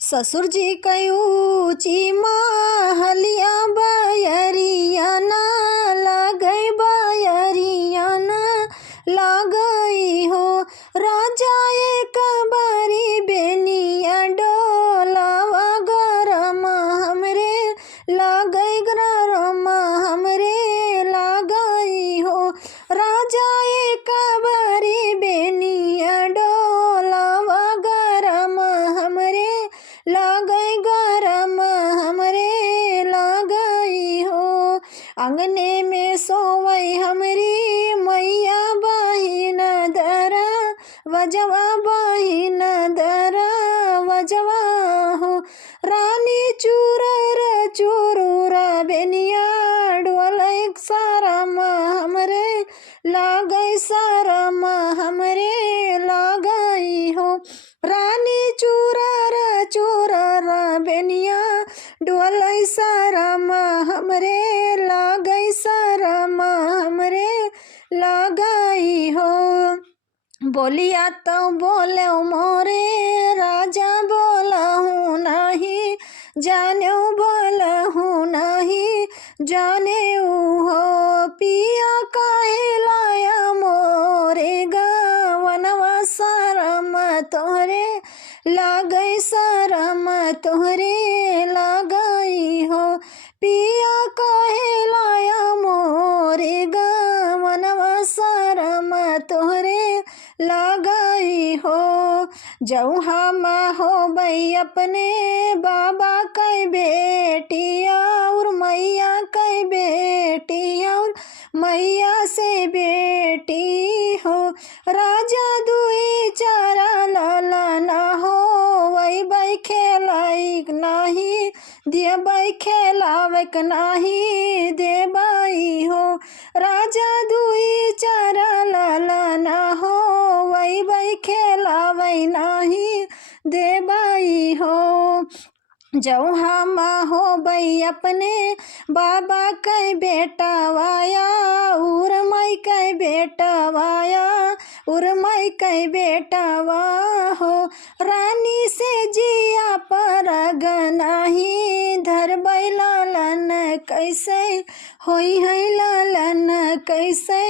ससुर जी कयूची महलिया बयरियाना लगई बयरियाना लगई हो। राजा एक बारी बेनिया डोलावा गरम हमरे लगई गरम हमरे लगई हो। राजा एक बारी बेनिया डोलावा गरम हमरे लगई गरम हमरे लगई हो। अंगने में सोवई हमरी मैया बहिन दरा वजवा बहिन दरा वजवा हो। रानी चूरर चूरूरा बेनिया डोलई शरम हमरे लगई शरम हमरे लगई हो। रानी चूरर चूरर बेनिया डोलई शरम हमरे लगई शरम हमरे लगई हो। बोलिया तो बोले मोरे राजा बोलहूँ नहीं जाने बोलहूँ नहीं जाने हो। पिया काहे लाया मोरे गवनवा शरम तोहरे लगई शरम तोहरे लगई हो। पिया काहे लाया मोरे गवनवा शरम तोहरे लगई हो। जऊ हम हो बई अपने बाबा कई बेटिया और मैया कई बेटी और मैया से बेटी हो। राजा दुई चारा लाला ना हो वही बई खेलाई नाही दे बई खेलावक नाही दे बई हो। राजा दुई चारा लाला ना हो वही बई खेलावई नाही दे बई हो। जऊ हम हो बई अपने बाबा कई बेटा वाया उर मई कई बेटा वाया उर मई कई बेटा वाह हो। रानी से जिया पर गनाही धर बई लालन कैसे होई है लालन कैसे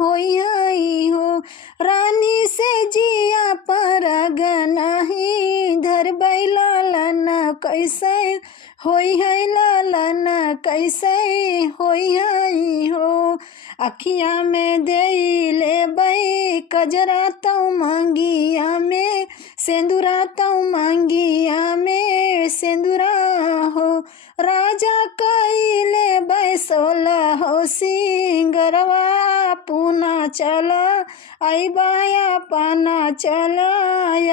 होई है हो। रानी से जिया पर गनाही धर बई लालन कैसे होई है लालन कैसे होई है हो। अखिया में दे ले बई कजरा तऊ मांगिया में सेंदूरा तऊ मांगिया में सेंदूरा हो। राजा कई ले बई सोला हो सिंगरवा पूना चला आई बाया पाना चला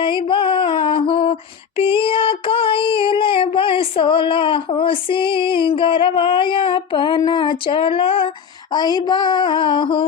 आई बा हो। पिया कई ले बई सोला हो सिंगरवा पाना चला आई बा हो।